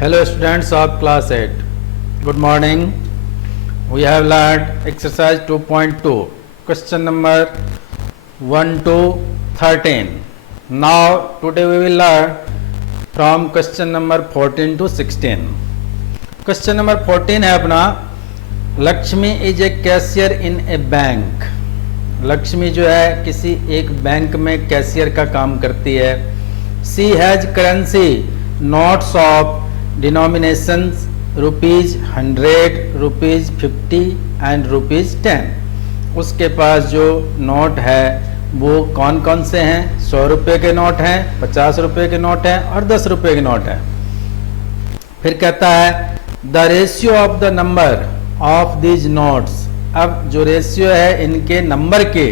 Hello students of class 8. Good morning. We have learned exercise 2.2, question number 1 to 13. Now today we will learn from question number 14 to 16. Question number 14 है अपना, Lakshmi is a cashier in A bank. Lakshmi जो है किसी एक bank में cashier का काम करती है. She has currency notes of denominations rupees 100, rupees 50 and rupees 10. उसके पास जो नोट है वो कौन कौन से हैं? 100 रुपये के नोट हैं, 50 रुपये के नोट हैं और 10 रुपये के नोट हैं. फिर कहता है the ratio of the number of these notes. अब जो रेशियो है इनके नंबर के,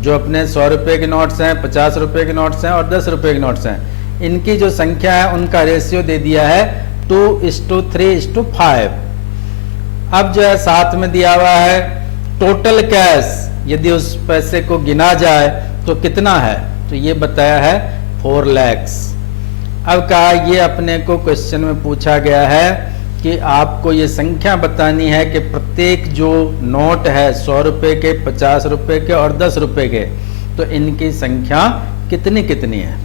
जो अपने 100 रुपये के नोट्स हैं, 50 रुपये के नोट्स हैं और 10 रुपये के नोट्स हैं, इनकी जो संख्या है उनका रेशियो दे दिया है 2:3:5. अब जो है साथ में दिया हुआ है टोटल कैश, यदि उस पैसे को गिना जाए तो कितना है, तो ये बताया है 4 lakhs. अब कहा ये अपने को क्वेश्चन में पूछा गया है कि आपको ये संख्या बतानी है कि प्रत्येक जो नोट है 100 रुपये के, 50 रुपये के और 10 रुपये के, तो इनकी संख्या कितनी कितनी है.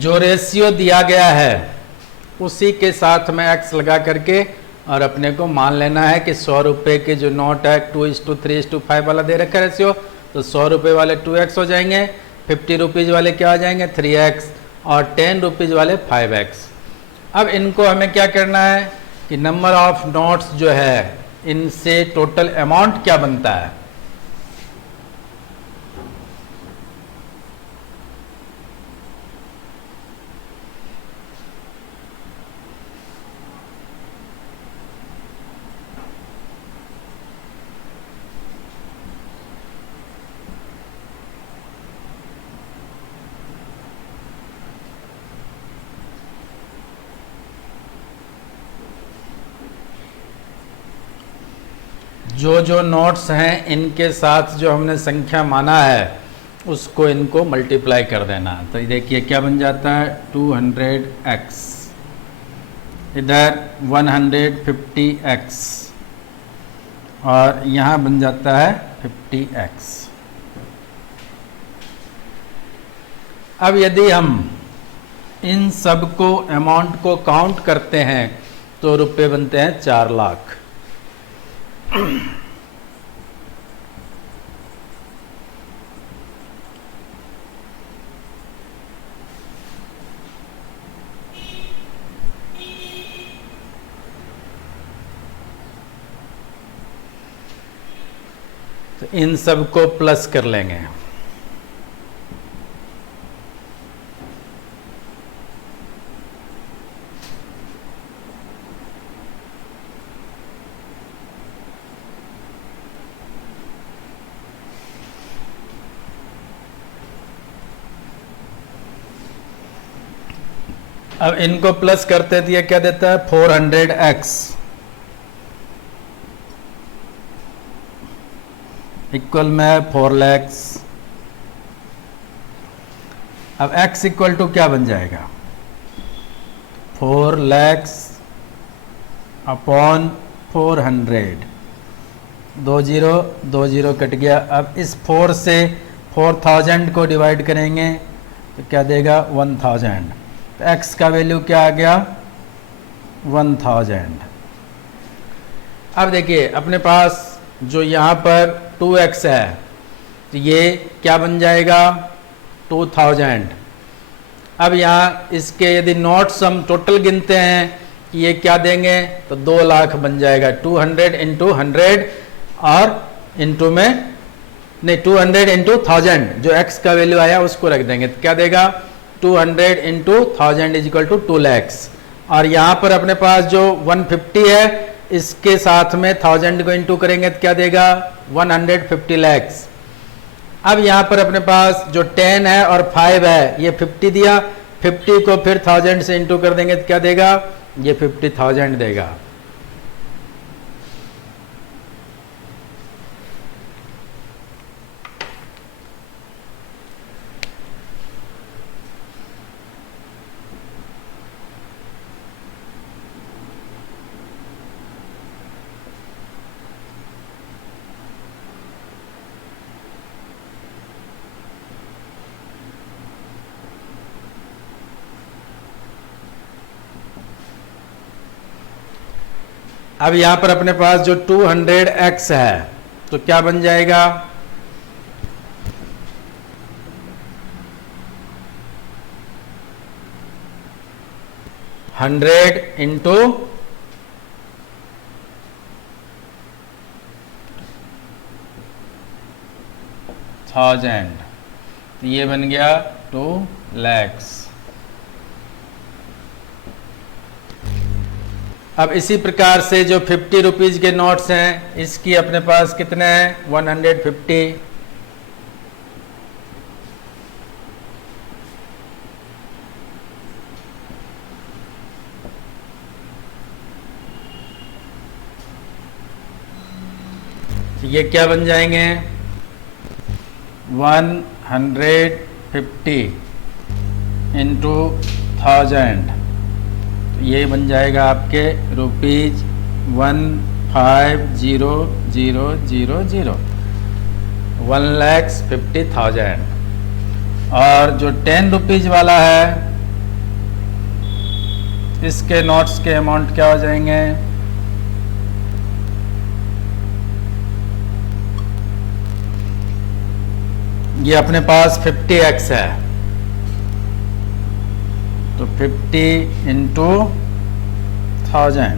जो रेशियो दिया गया है उसी के साथ में x लगा करके और अपने को मान लेना है कि 100 रुपये के जो नोट है 2:3:5 वाला दे रखा है रेशियो, तो 100 रुपये वाले 2x हो जाएंगे, 50 रुपीज़ वाले क्या हो जाएंगे 3x और 10 रुपीज़ वाले 5x. अब इनको हमें क्या करना है कि नंबर ऑफ नोट्स जो है इनसे टोटल अमाउंट क्या बनता है. जो जो नोट्स हैं इनके साथ जो हमने संख्या माना है उसको इनको मल्टीप्लाई कर देना. तो देखिए क्या बन जाता है 200x, इधर 150x और यहाँ बन जाता है 50x. अब यदि हम इन सब को अमाउंट को काउंट करते हैं तो रुपए बनते हैं 4 लाख. तो इन सब को प्लस कर लेंगे. अब इनको प्लस करते दिए क्या देता है 400x इक्वल में 4 lakhs. अब x इक्वल टू क्या बन जाएगा 4 lakhs अपॉन 400. 2 0 कट गया. अब इस 4 से 4000 को डिवाइड करेंगे तो क्या देगा 1000. तो x का वैल्यू क्या आ गया 1000. अब देखिए अपने पास जो यहाँ पर 2x है तो ये क्या बन जाएगा 2000। अब यहाँ इसके यदि नोट्स हम टोटल गिनते हैं कि ये क्या देंगे तो 2 लाख बन जाएगा। 200 इंटू 100 और इंटू में नहीं 200 इंटू 1000 जो x का वैल्यू आया उसको रख देंगे तो क्या देगा 200 into 1000 is equal to 2 lakhs. और यहाँ पर अपने पास जो 150 है इसके साथ में 1000 को इंटू करेंगे तो क्या देगा 150 लैक्स। अब यहाँ पर अपने पास जो 10 है और 5 है ये 50 दिया, 50 को फिर 1000 से इंटू कर देंगे तो क्या देगा ये 50,000 देगा। अब यहां पर अपने पास जो 200x है तो क्या बन जाएगा 100 इंटू 1000 तो ये बन गया 2 लैक्स। अब इसी प्रकार से जो 50 रुपीज के नोट्स हैं इसकी अपने पास कितने हैं 150। ये क्या बन जाएंगे 150 इंटू 1000 तो ये बन जाएगा आपके रुपीज 150,000 1,50,000। और जो 10 रुपीज वाला है इसके नोट्स के अमाउंट क्या हो जाएंगे ये अपने पास 50x है तो 50 इंटू 1000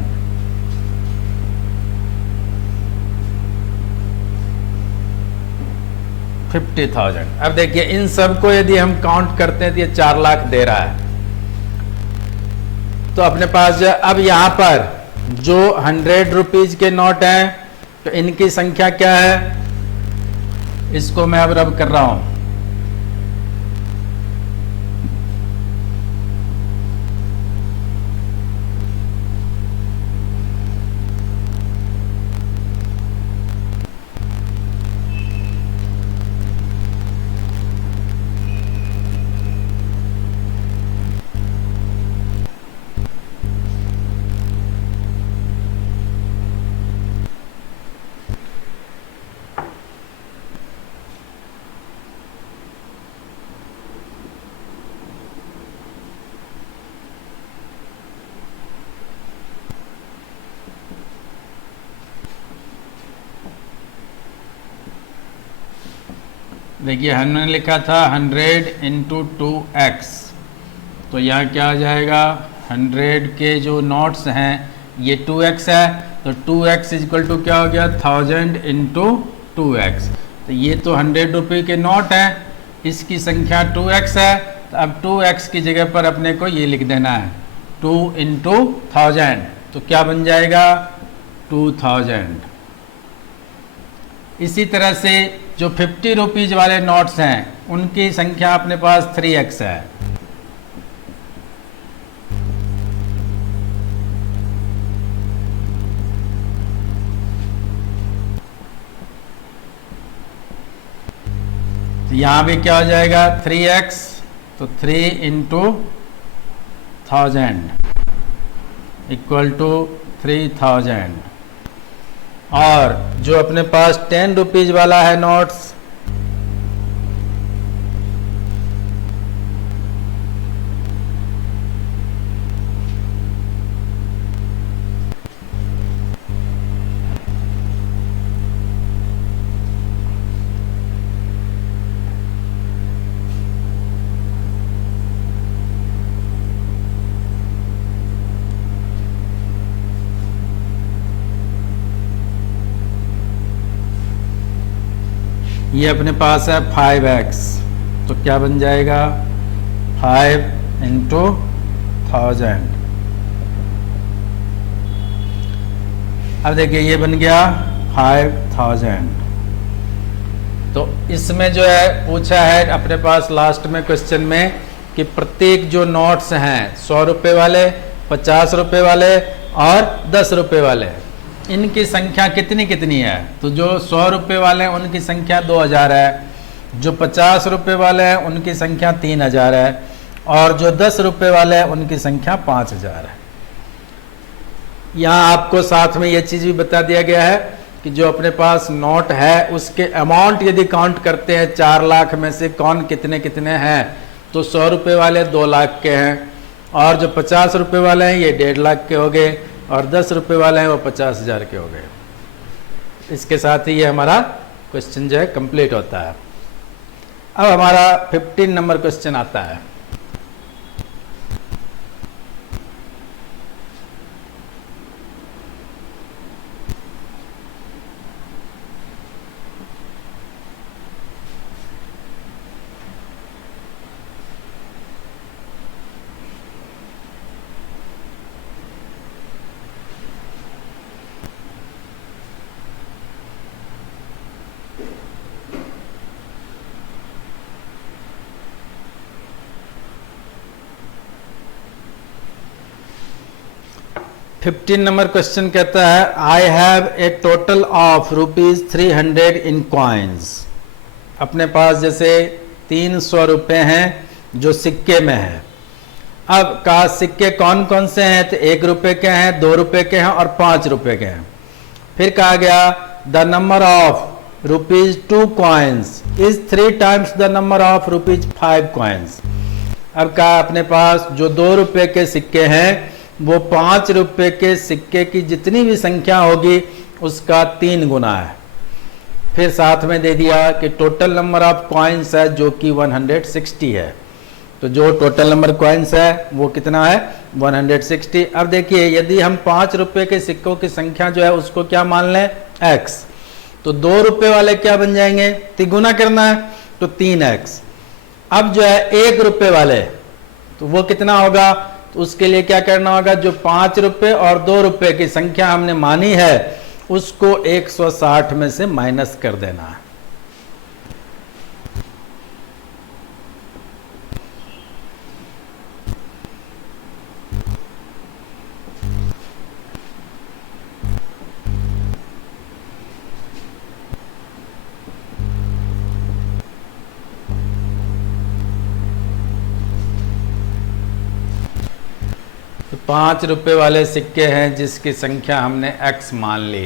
50,000। अब देखिए इन सब को यदि हम काउंट करते हैं तो ये 4 लाख दे रहा है। तो अपने पास जो अब यहां पर जो 100 रुपीज के नोट हैं तो इनकी संख्या क्या है इसको मैं अब रब कर रहा हूं। देखिए हमने लिखा था 100 इंटू 2x तो यहाँ क्या आ जाएगा 100 के जो नोट्स हैं ये 2x है तो 2x इक्वल टू क्या हो गया 1000 इंटू 2x। तो ये तो 100 रुपये के नोट हैं इसकी संख्या 2x है तो अब 2x की जगह पर अपने को ये लिख देना है 2 इंटू 1000 तो क्या बन जाएगा 2000। इसी तरह से जो 50 रुपीज वाले नोट्स हैं उनकी संख्या अपने पास 3x है तो यहां भी क्या हो जाएगा 3x तो 3 इंटू 1000 इक्वल टू 3000। और जो अपने पास 10 रुपीज वाला है नोट्स ये अपने पास है 5x, तो क्या बन जाएगा 5 इंटू 1000। अब देखिए ये बन गया 5000। तो इसमें जो है पूछा है अपने पास लास्ट में क्वेश्चन में कि प्रत्येक जो नोट्स हैं 100 रुपये वाले, 50 रुपये वाले और 10 रुपये वाले, इनकी संख्या कितनी कितनी है। तो जो 100 रुपये वाले हैं उनकी संख्या 2000 है, जो 50 रुपये वाले हैं उनकी संख्या 3000 है, और जो 10 रुपये वाले हैं उनकी संख्या 5000 है। यहाँ आपको साथ में ये चीज़ भी बता दिया गया है कि जो अपने पास नोट है उसके अमाउंट यदि काउंट करते हैं 4 लाख में से कौन कितने कितने हैं, तो 100 रुपये वाले 2 लाख के हैं, और जो 50 रुपये वाले हैं ये 1.5 लाख के हो गए, और 10 रुपये वाले हैं वो 50,000 के हो गए। इसके साथ ही ये हमारा क्वेश्चन जो है कंप्लीट होता है। अब हमारा 15 नंबर क्वेश्चन आता है। फिफ्टीन नंबर क्वेश्चन कहता है I have a total of ₹300 in coins. अपने पास जैसे 300 रुपये हैं जो सिक्के में है। अब कहा सिक्के कौन कौन से हैं, तो 1 रुपये के हैं, 2 रुपये के हैं और 5 रुपये के हैं। फिर कहा गया the number of ₹2 coins is 3 times the number of ₹5 coins. अब कहा अपने पास जो 2 रुपये के सिक्के हैं वो 5 रुपये के सिक्के की जितनी भी संख्या होगी उसका 3 गुना है। फिर साथ में दे दिया कि टोटल नंबर ऑफ कॉइन्स है जो कि 160 है। तो जो टोटल नंबर कॉइन्स है वो कितना है 160। अब देखिए यदि हम 5 रुपये के सिक्कों की संख्या जो है उसको क्या मान लें x, तो 2 रुपये वाले क्या बन जाएंगे, तिगुना करना है तो 3x। अब जो है 1 रुपये वाले तो वो कितना होगा, तो उसके लिए क्या करना होगा, जो 5 रुपये और 2 रुपये की संख्या हमने मानी है उसको 160 में से माइनस कर देना है। तो 5 रुपये वाले सिक्के हैं जिसकी संख्या हमने x मान ली।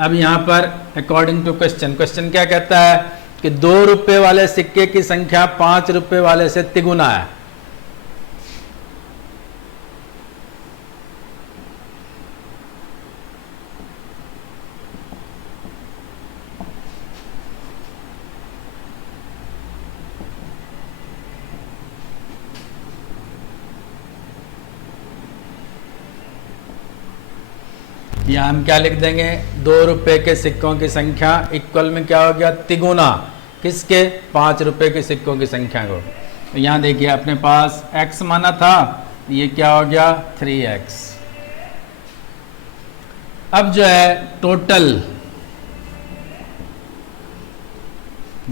अब यहाँ पर अकॉर्डिंग टू क्वेश्चन, क्वेश्चन क्या कहता है कि 2 रुपये वाले सिक्के की संख्या 5 रुपये वाले से तिगुना है। यहाँ हम क्या लिख देंगे, 2 रुपये के सिक्कों की संख्या इक्वल में क्या हो गया, तिगुना किसके, 5 रुपये के सिक्कों की संख्या को। तो यहाँ देखिए अपने पास x माना था, ये क्या हो गया 3x। अब जो है टोटल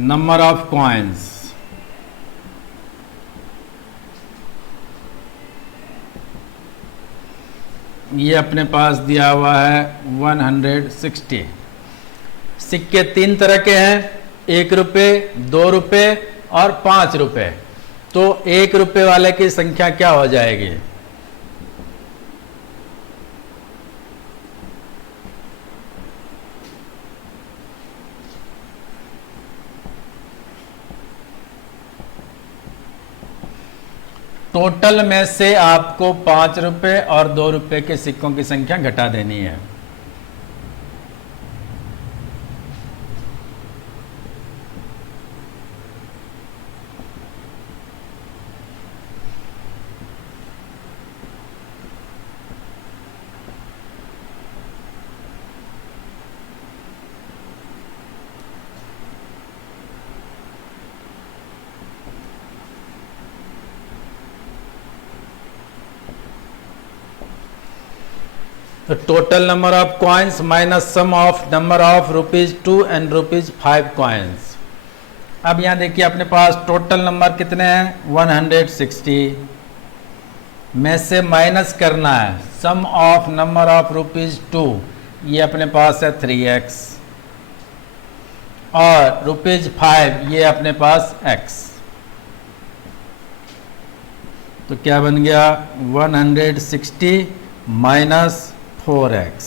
नंबर ऑफ कॉइन्स, ये अपने पास दिया हुआ है 160। सिक्के 3 तरह के हैं, 1 रुपये, 2 रुपये और 5 रुपये। तो 1 रुपये वाले की संख्या क्या हो जाएगी, टोटल में से आपको 5 रुपये और 2 रुपये के सिक्कों की संख्या घटा देनी है। तो total number of coins minus sum of number of ₹2 and ₹5 coins. अब यहाँ देखिए अपने पास टोटल नंबर कितने हैं 160 में से माइनस करना है सम ऑफ नंबर ऑफ ₹2, ये अपने पास है 3x और ₹5 ये अपने पास x। तो क्या बन गया 160 माइनस 4x,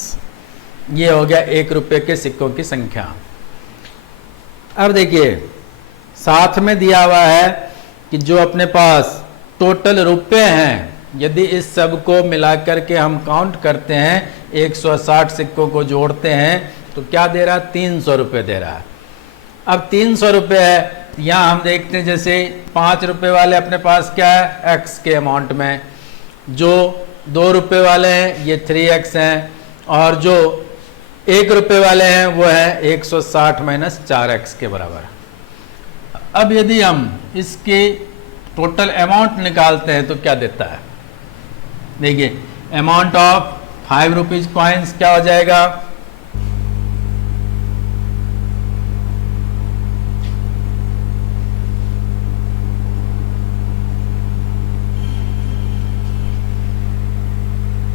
ये हो गया ₹1 के सिक्कों की संख्या। अब देखिए साथ में दिया हुआ है कि जो अपने पास टोटल रुपए हैं, यदि इस सब को मिलाकर के हम काउंट करते हैं 160 सिक्कों को जोड़ते हैं तो क्या दे रहा है 300 रुपये दे रहा है। अब 300 रुपये है, यहाँ हम देखते हैं जैसे 5 रुपये वाले अपने पास क्या है x के अमाउंट में, जो 2 रुपये वाले हैं ये 3x हैं, और जो 1 रुपये वाले हैं वो है 160 माइनस 4x के बराबर। अब यदि हम इसके टोटल अमाउंट निकालते हैं तो क्या देता है, देखिए अमाउंट ऑफ 5 रुपीज कॉइन्स क्या हो जाएगा,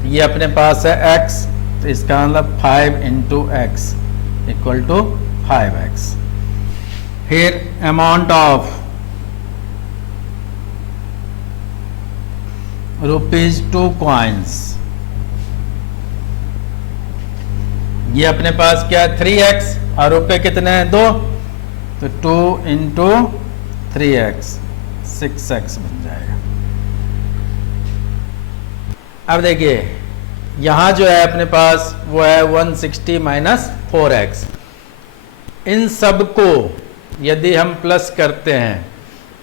ये अपने पास है x, तो इसका मतलब 5 into x equal to 5x। फिर अमाउंट ऑफ ₹2 कॉइन्स, ये अपने पास क्या है 3x और रुपए कितने हैं 2, तो 2 इंटू 3x 6x बन जाएगा। अब देखिए यहाँ जो है अपने पास वो है 160 माइनस 4x। इन सब को यदि हम प्लस करते हैं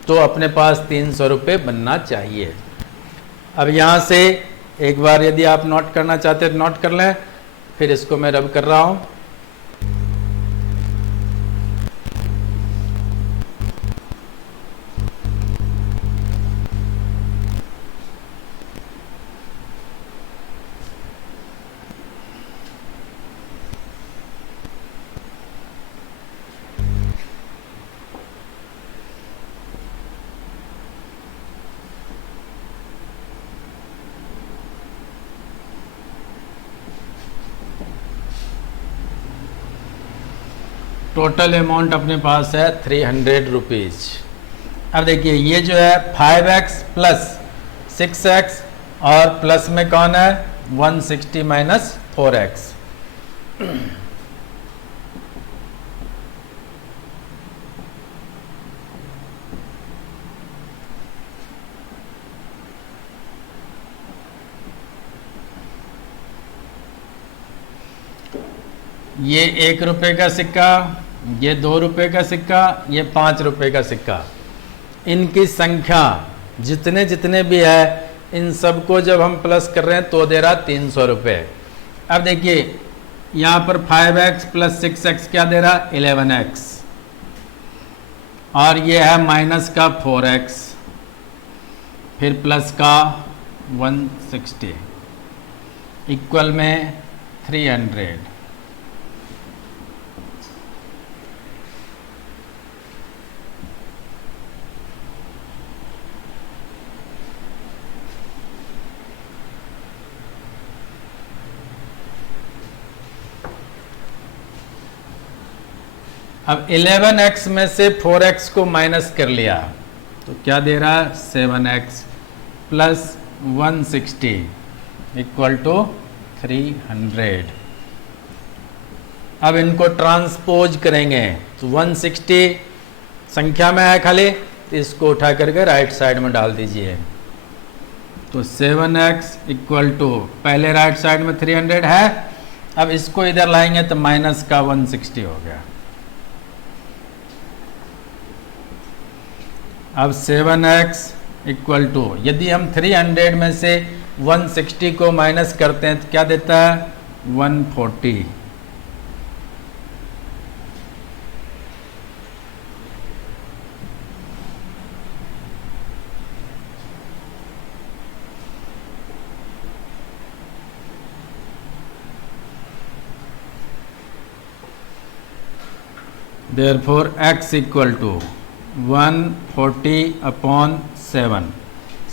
तो अपने पास 300 रुपये बनना चाहिए। अब यहाँ से एक बार यदि आप नोट करना चाहते हैं नोट कर लें, फिर इसको मैं रब कर रहा हूँ। टोटल अमाउंट अपने पास है 300 रुपीज। अब देखिए ये जो है 5x प्लस 6x और प्लस में कौन है 160 माइनस 4x। ये 1 रुपये का सिक्का, ये 2 रुपये का सिक्का, ये 5 रुपये का सिक्का, इनकी संख्या जितने जितने भी है इन सबको जब हम प्लस कर रहे हैं तो दे रहा 300 रुपये। अब देखिए यहाँ पर 5x प्लस 6x क्या दे रहा 11x, और ये है माइनस का 4x, फिर प्लस का 160 इक्वल में 300। अब 11x में से 4x को माइनस कर लिया तो क्या दे रहा है 7x प्लस 160 इक्वल टू 300। अब इनको ट्रांसपोज करेंगे तो 160 संख्या में है खाली, तो इसको उठा करके राइट साइड में डाल दीजिए। तो 7x इक्वल टू पहले राइट साइड में 300 है, अब इसको इधर लाएंगे तो माइनस का 160 हो गया। अब 7x इक्वल टू यदि हम 300 में से 160 को माइनस करते हैं तो क्या देता है 140। Therefore x equal to 140/7।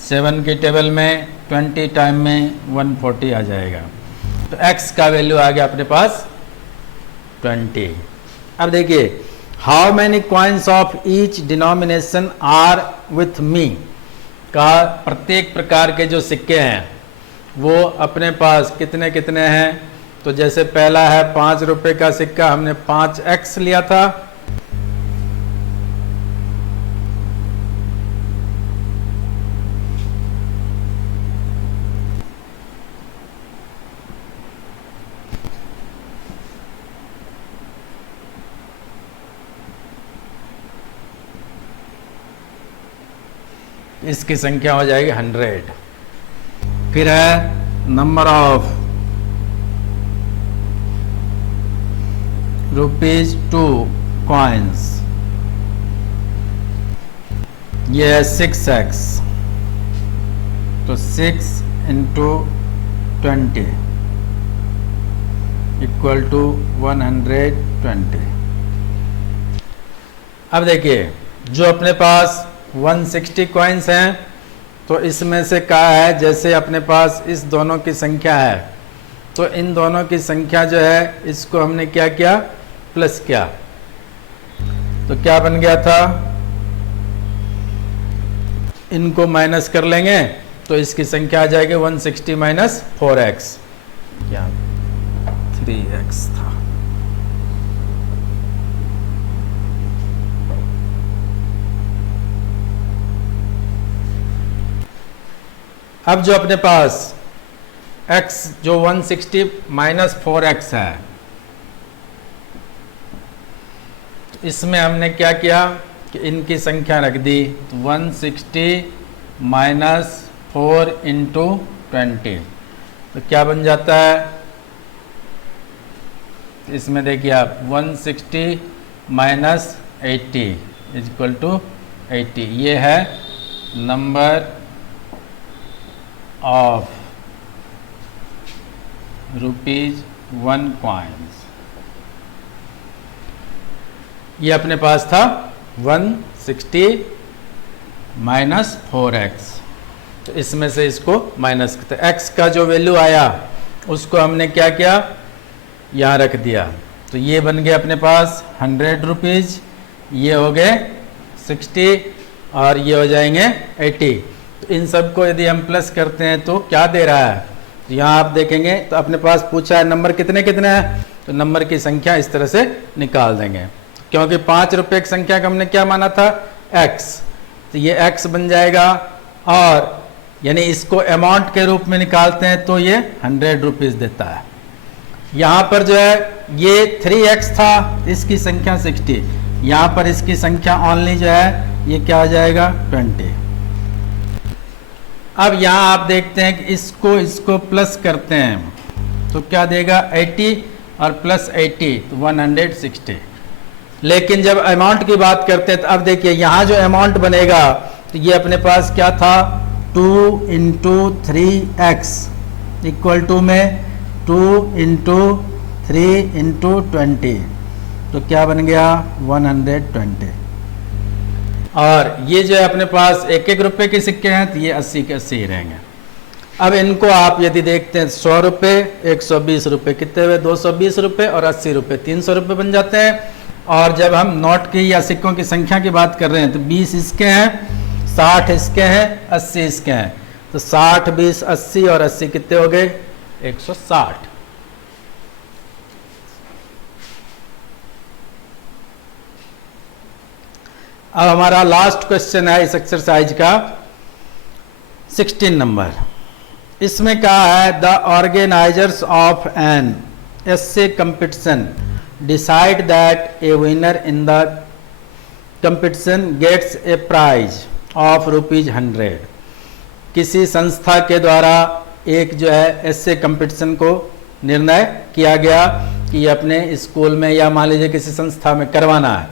7 की टेबल में 20 टाइम में 140 आ जाएगा, तो x का वैल्यू आ गया अपने पास 20। अब देखिए, how many coins of each denomination are with me का प्रत्येक प्रकार के जो सिक्के हैं वो अपने पास कितने कितने हैं। तो जैसे पहला है 5 रुपए का सिक्का, हमने 5x लिया था, इसकी संख्या हो जाएगी 100। फिर है नंबर ऑफ ₹2 कॉइन्स, ये है 6x, तो 6 × 20 इक्वल टू 120। अब देखिए, जो अपने पास 160 कॉइन्स हैं, तो इसमें से कहा है जैसे अपने पास इस दोनों की संख्या है, तो इन दोनों की संख्या जो है इसको हमने क्या किया, प्लस किया। तो क्या बन गया था, इनको माइनस कर लेंगे तो इसकी संख्या आ जाएगी 160 माइनस 4x, क्या 3x था। अब जो अपने पास x जो 160 माइनस 4x है, इसमें हमने क्या किया कि इनकी संख्या रख दी, तो 160 माइनस 4 × 20, तो क्या बन जाता है, इसमें देखिए आप 160 माइनस 80 इक्वल टू 80। ये है नंबर ऑफ ₹1 कॉइन्स। ये अपने पास था 160 माइनस 4x, तो इसमें से इसको माइनस करते, x का जो वैल्यू आया उसको हमने क्या किया, यहाँ रख दिया, तो ये बन गया अपने पास 100 रुपीज़, ये हो गए 60 और ये हो जाएंगे 80। तो इन सब को यदि हम प्लस करते हैं तो क्या दे रहा है, तो यहाँ आप देखेंगे तो अपने पास पूछा है नंबर कितने कितने हैं, तो नंबर की संख्या इस तरह से निकाल देंगे, क्योंकि 5 रुपये की संख्या का हमने क्या माना था, x, तो ये x बन जाएगा, और यानी इसको अमाउंट के रूप में निकालते हैं तो ये 100 रुपीज़ देता है। यहाँ पर जो है ये 3x था, इसकी संख्या 60, यहाँ पर इसकी संख्या ओनली जो है ये क्या हो जाएगा 20। अब यहाँ आप देखते हैं कि इसको प्लस करते हैं तो क्या देगा 80 और प्लस 80 तो 160। लेकिन जब अमाउंट की बात करते हैं तो अब देखिए यहाँ जो अमाउंट बनेगा तो ये अपने पास क्या था 2 × 3x इक्वल टू में 2 × 3 × 20, तो क्या बन गया 120। और ये जो है अपने पास 1-1 रुपए के सिक्के हैं तो ये 80 के 80 ही रहेंगे। अब इनको आप यदि देखते हैं 100 रुपये 120 रुपये कितने हुए 220 रुपये और 80 रुपये 300 रुपये बन जाते हैं। और जब हम नोट की या सिक्कों की संख्या की बात कर रहे हैं तो 20 इसके हैं, 60 इसके हैं, 80 इसके हैं, तो 60 20 80 और 80 कितने हो गए 160। अब हमारा लास्ट क्वेश्चन है इस एक्सरसाइज का 16 नंबर। इसमें कहा है the organisers of an essay competition decide that a winner in the competition gets a prize of ₹100। किसी संस्था के द्वारा एक जो है ऐसे कंपटीशन को निर्णय किया गया कि अपने स्कूल में या मान लीजिए किसी संस्था में करवाना है,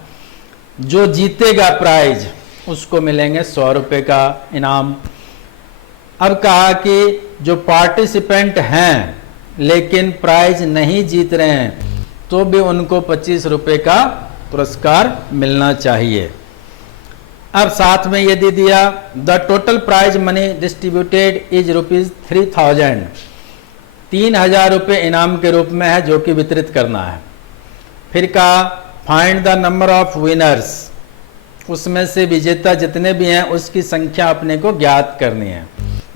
जो जीतेगा प्राइज उसको मिलेंगे 100 रुपये का इनाम। अब कहा कि जो पार्टिसिपेंट हैं लेकिन प्राइज नहीं जीत रहे हैं तो भी उनको 25 रुपये का पुरस्कार मिलना चाहिए। अब साथ में ये दे दिया, the total prize money distributed is ₹3000, 3000 रुपये इनाम के रूप में है जो कि वितरित करना है। फिर कहा find the number of winners, उसमें से विजेता जितने भी हैं उसकी संख्या अपने को ज्ञात करनी है,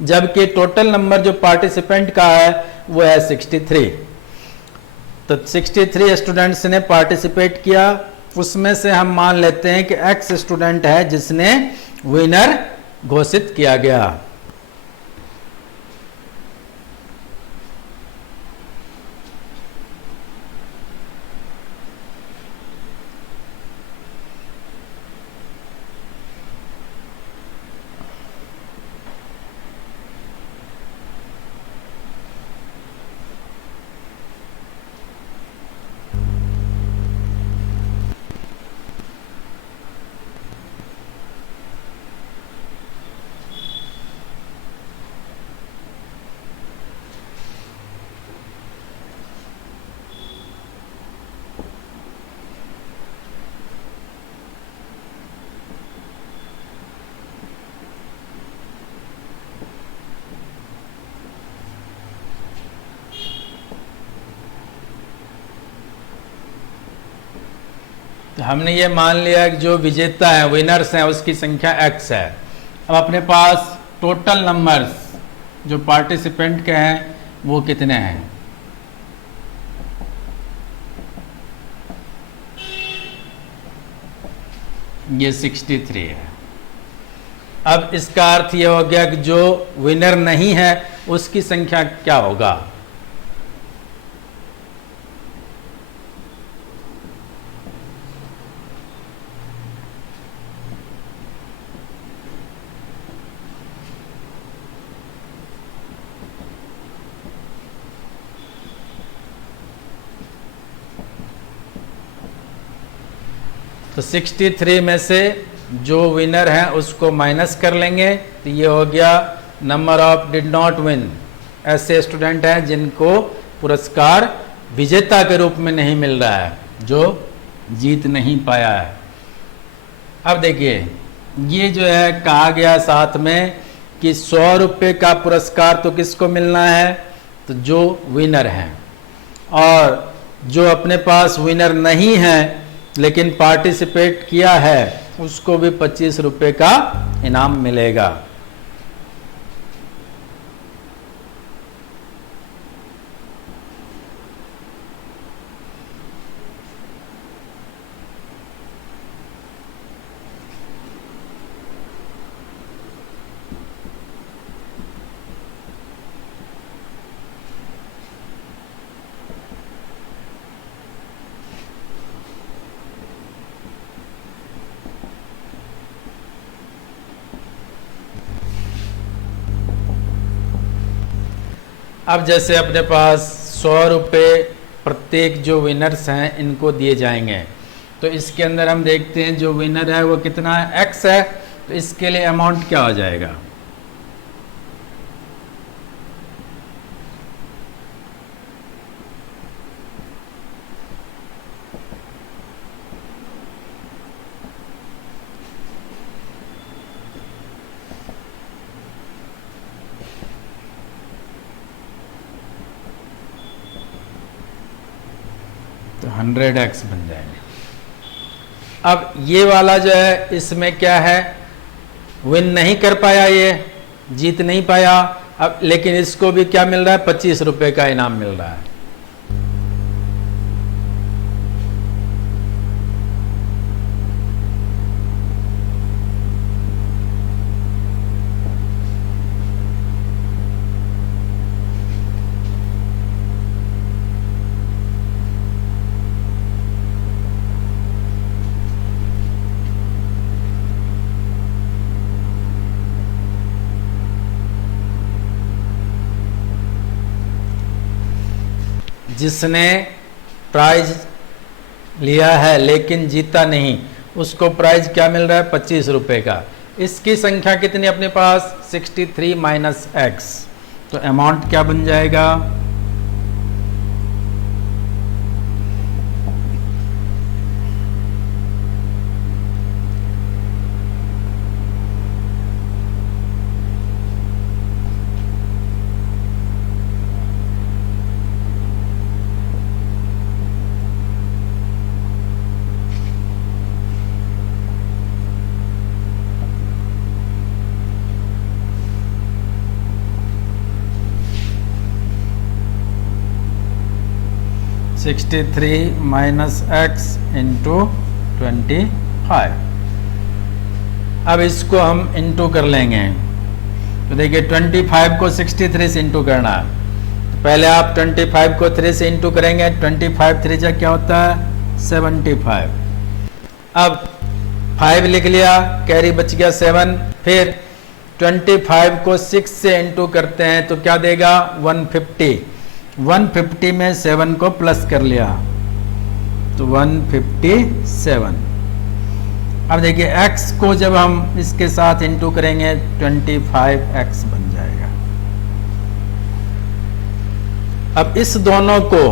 जबकि टोटल नंबर जो पार्टिसिपेंट का है वो है 63। तो 63 स्टूडेंट्स ने पार्टिसिपेट किया, उसमें से हम मान लेते हैं कि एक्स स्टूडेंट है जिसने विनर घोषित किया गया। तो हमने ये मान लिया कि जो विजेता है, विनर्स हैं, उसकी संख्या x है। अब अपने पास टोटल नंबर्स जो पार्टिसिपेंट के हैं वो कितने हैं? ये 63 है। अब इसका अर्थ ये हो गया कि जो विनर नहीं है उसकी संख्या क्या होगा? तो 63 में से जो विनर है उसको माइनस कर लेंगे, तो ये हो गया number of did not win, ऐसे स्टूडेंट हैं जिनको पुरस्कार विजेता के रूप में नहीं मिल रहा है, जो जीत नहीं पाया है। अब देखिए ये जो है कहा गया साथ में कि 100 रुपये का पुरस्कार तो किसको मिलना है? तो जो विनर हैं, और जो अपने पास विनर नहीं है लेकिन पार्टिसिपेट किया है उसको भी 25 रुपये का इनाम मिलेगा। अब जैसे अपने पास 100 रुपये प्रत्येक जो विनर्स हैं इनको दिए जाएंगे, तो इसके अंदर हम देखते हैं जो विनर है वो कितना है? x है। तो इसके लिए अमाउंट क्या हो जाएगा? तो 100x बन जाएंगे। अब ये वाला जो है इसमें क्या है? विन नहीं कर पाया, ये जीत नहीं पाया। अब लेकिन इसको भी क्या मिल रहा है? 25 रुपये का इनाम मिल रहा है। जिसने प्राइज लिया है लेकिन जीता नहीं, उसको प्राइज क्या मिल रहा है? 25 रुपये का। इसकी संख्या कितनी अपने पास? 63 माइनस एक्स। तो अमाउंट क्या बन जाएगा? 63 माइनस एक्स इंटू 25। अब इसको हम इंटू कर लेंगे। तो देखिए 25 को 63 से इंटू करना है। तो पहले आप 25 को 3 से इंटू करेंगे। 25 3 जा क्या होता है 75। अब 5 लिख लिया, कैरी बच गया 7। फिर 25 को 6 से इंटू करते हैं तो क्या देगा 150। 150 में 7 को प्लस कर लिया तो 157। अब देखिए x को जब हम इसके साथ इंटू करेंगे 25x बन जाएगा। अब इस दोनों को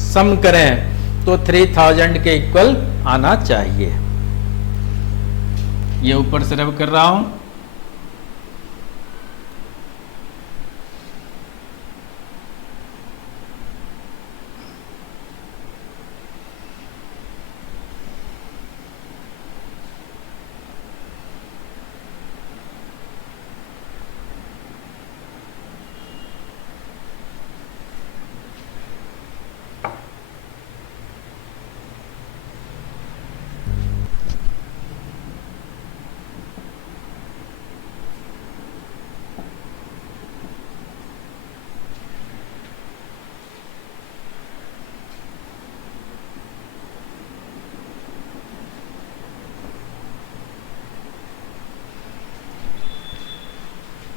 सम करें तो 3000 के इक्वल आना चाहिए। ये ऊपर से रब कर रहा हूं।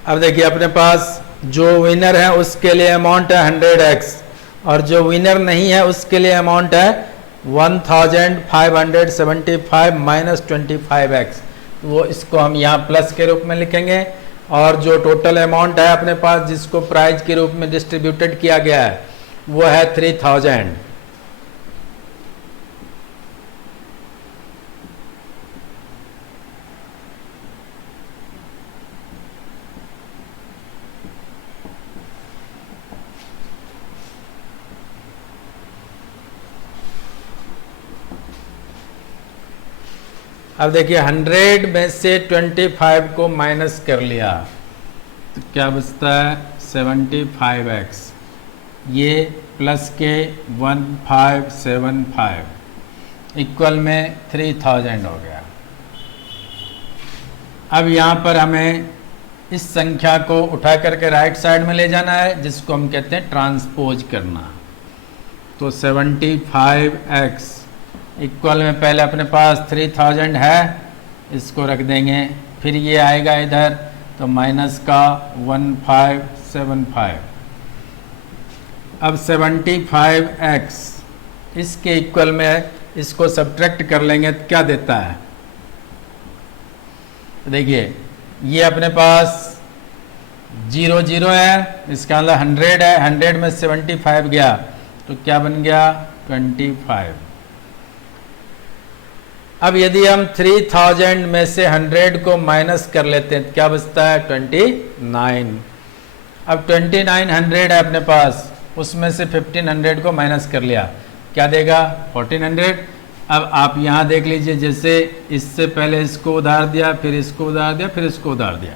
अब देखिए अपने पास जो विनर है उसके लिए अमाउंट है 100x और जो विनर नहीं है उसके लिए अमाउंट है 1575 माइनस 25x। वो इसको हम यहाँ प्लस के रूप में लिखेंगे और जो टोटल अमाउंट है अपने पास जिसको प्राइज के रूप में डिस्ट्रीब्यूटेड किया गया है वो है 3000। अब देखिए 100 में से 25 को माइनस कर लिया तो क्या बचता है 75x। ये प्लस के 1575 इक्वल में 3000 हो गया। अब यहाँ पर हमें इस संख्या को उठा करके राइट साइड में ले जाना है जिसको हम कहते हैं ट्रांसपोज करना। तो 75x इक्वल में पहले अपने पास 3000 है, इसको रख देंगे। फिर ये आएगा इधर तो माइनस का 1575। अब 75x इसके इक्वल में इसको सब्ट्रैक्ट कर लेंगे तो क्या देता है। देखिए ये अपने पास 0 0 है, इसका मतलब 100 है। 100 में 75 गया तो क्या बन गया 25। अब यदि हम 3000 में से 100 को माइनस कर लेते हैं तो क्या बचता है 29। अब 2900 है अपने पास, उसमें से 1500 को माइनस कर लिया क्या देगा 1400। अब आप यहाँ देख लीजिए जैसे इससे पहले इसको उधार दिया, फिर इसको उधार दिया, फिर इसको उधार दिया।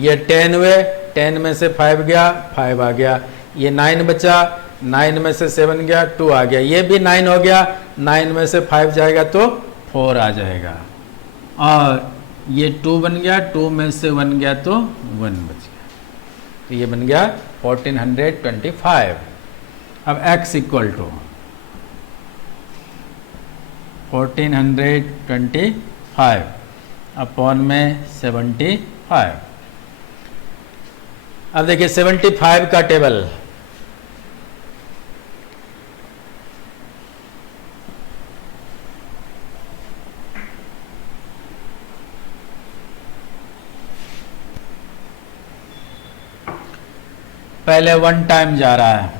ये 10 हुए, 10 में से 5 गया, 5 आ गया। ये 9 बचा, 9 में से 7 गया, 2 आ गया। ये भी 9 हो गया, 9 में से 5 जाएगा तो 4 आ जाएगा। और ये 2 बन गया, 2 में से 1 गया तो 1 बच गया। तो ये बन गया 1425। अब x इक्वल टू 1425 अपॉन में 75। अब देखिए 75 का टेबल। पहले 1 टाइम जा रहा है।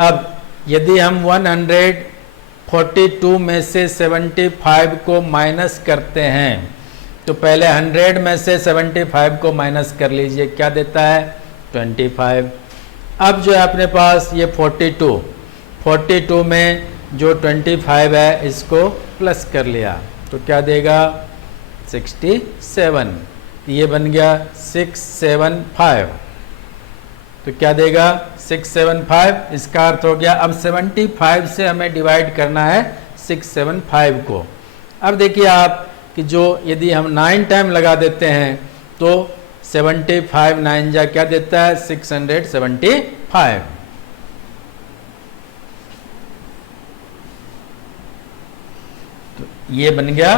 अब यदि हम 142 में से 75 को माइनस करते हैं तो पहले 100 में से 75 को माइनस कर लीजिए, क्या देता है 25। अब जो है अपने पास ये 42 में जो 25 है इसको प्लस कर लिया तो क्या देगा 67। ये बन गया 675 तो क्या देगा 675, इसका अर्थ हो गया अब 75 से हमें डिवाइड करना है 675 को। अब देखिए आप कि जो यदि हम 9 टाइम लगा देते हैं तो 75 9 जा क्या देता है 675। तो ये बन गया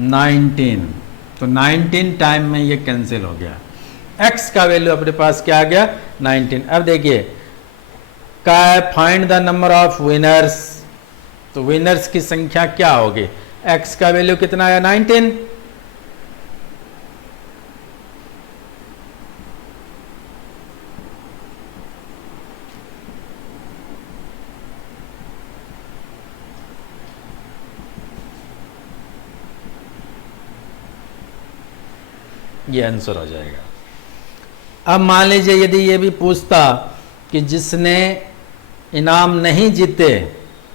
19, तो 19 टाइम में ये कैंसिल हो गया। x का वैल्यू अपने पास क्या आ गया 19। अब देखिए का है find the number of winners, तो विनर्स की संख्या क्या होगी, x का वैल्यू कितना आया 19, ये आंसर हो जाएगा। अब मान लीजिए यदि ये भी पूछता कि जिसने इनाम नहीं जीते,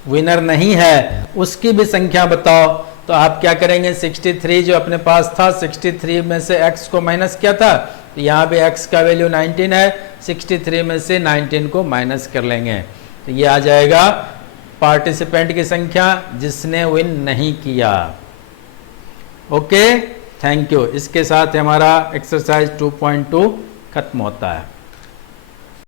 विनर नहीं है, उसकी भी संख्या बताओ, तो आप क्या करेंगे 63 जो अपने पास था 63 में से x को माइनस किया था, तो यहाँ भी x का वैल्यू 19 है, 63 में से 19 को माइनस कर लेंगे, तो ये आ जाएगा पार्टिसिपेंट की संख्या जिसने विन नहीं किया। Okay, thank you. इसके साथ हमारा एक्सरसाइज 2.2 खत्म होता है।